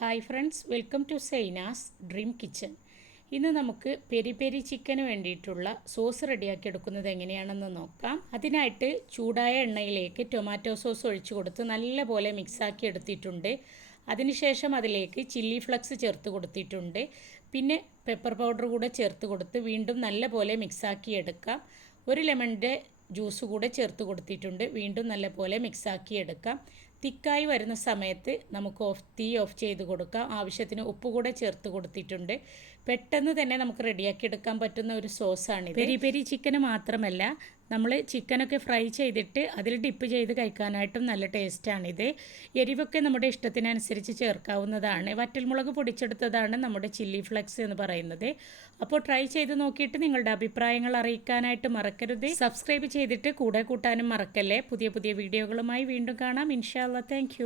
Hi friends welcome to Zaina's dream kitchen. ഇന്ന് നമുക്ക് peri peri chicken വേണ്ടിയിട്ടുള്ള sauce റെഡിയാക്കി എടുക്കുന്നത് എങ്ങനെയാണെന്ന് നോക്കാം. അതിനായിട്ട് ചൂടായ എണ്ണയിലേക്ക് ടൊമാറ്റോ സോസ് ഒഴിച്ചു കൊടുത്ത് നല്ലപോലെ മിക്സാക്കി എടുത്തിട്ടുണ്ട്. അതിനുശേഷം അതിലേക്ക് ചില്ലി ഫ്ലക്സ് ചേർത്ത് കൊടുത്തിട്ടുണ്ട്. പിന്നെ പെപ്പർ പൗഡർ കൂടെ ചേർത്ത് കൊടുത്ത് വീണ്ടും നല്ലപോലെ മിക്സാക്കി എടുക്കാം. ഒരു ലെമണിന്റെ ജ്യൂസ് കൂടെ ചേർത്ത് കൊടുത്തിട്ടുണ്ട്. വീണ്ടും നല്ലപോലെ മിക്സാക്കി എടുക്കാം. തിക്കായി വരുന്ന സമയത്ത് നമുക്ക് ഓഫ് തീ ഓഫ് ചെയ്ത് കൊടുക്കാം. ആവശ്യത്തിന് ഉപ്പ് കൂടെ ചേർത്ത് കൊടുത്തിട്ടുണ്ട്. പെട്ടെന്ന് തന്നെ നമുക്ക് റെഡിയാക്കി എടുക്കാൻ പറ്റുന്ന ഒരു സോസാണ് പെരി പെരി ചിക്കന് മാത്രമല്ല നമ്മൾ ചിക്കനൊക്കെ ഫ്രൈ ചെയ്തിട്ട് അതിൽ ഡിപ്പ് ചെയ്ത് കഴിക്കാനായിട്ടും നല്ല ടേസ്റ്റാണിത്. എരിവൊക്കെ നമ്മുടെ ഇഷ്ടത്തിനനുസരിച്ച് ചേർക്കാവുന്നതാണ്. വറ്റൽമുളക് പൊടിച്ചെടുത്തതാണ് നമ്മുടെ ചില്ലി ഫ്ലെക്സ് എന്ന് പറയുന്നത്. അപ്പോൾ ട്രൈ ചെയ്ത് നോക്കിയിട്ട് നിങ്ങളുടെ അഭിപ്രായങ്ങൾ അറിയിക്കാനായിട്ട് മറക്കരുത്. സബ്സ്ക്രൈബ് ചെയ്തിട്ട് കൂടെ കൂട്ടാനും മറക്കല്ലേ? പുതിയ പുതിയ വീഡിയോകളുമായി വീണ്ടും കാണാം. ഇൻഷാല്ല താങ്ക്